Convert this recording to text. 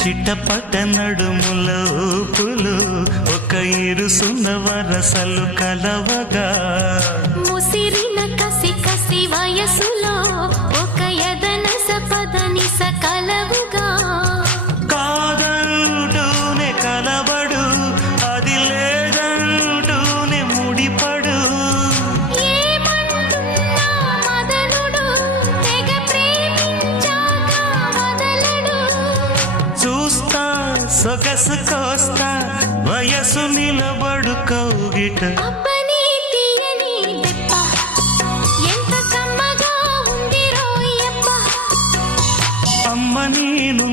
చిట్టపట నడుముల ఊపులు ఒక ఇరుసున్న వరసలు కలవగా ముసిరిన కసి కసి వయసులో ఒక యదన సపదని సకలవుగా కాదంటూనే కలబడు అది లేదంటూనే ముడిపడు ఏమంటున్నా మదనుడు తెగ ప్రేమించాక వదలడు చూస్తా సొగసు కోస్తా వయసు నిలబడు కౌగిట అబ్బని తీయని దెప్ప ఎంత కమ్మగా ఉంది రోయప్ప అమ్మ నేను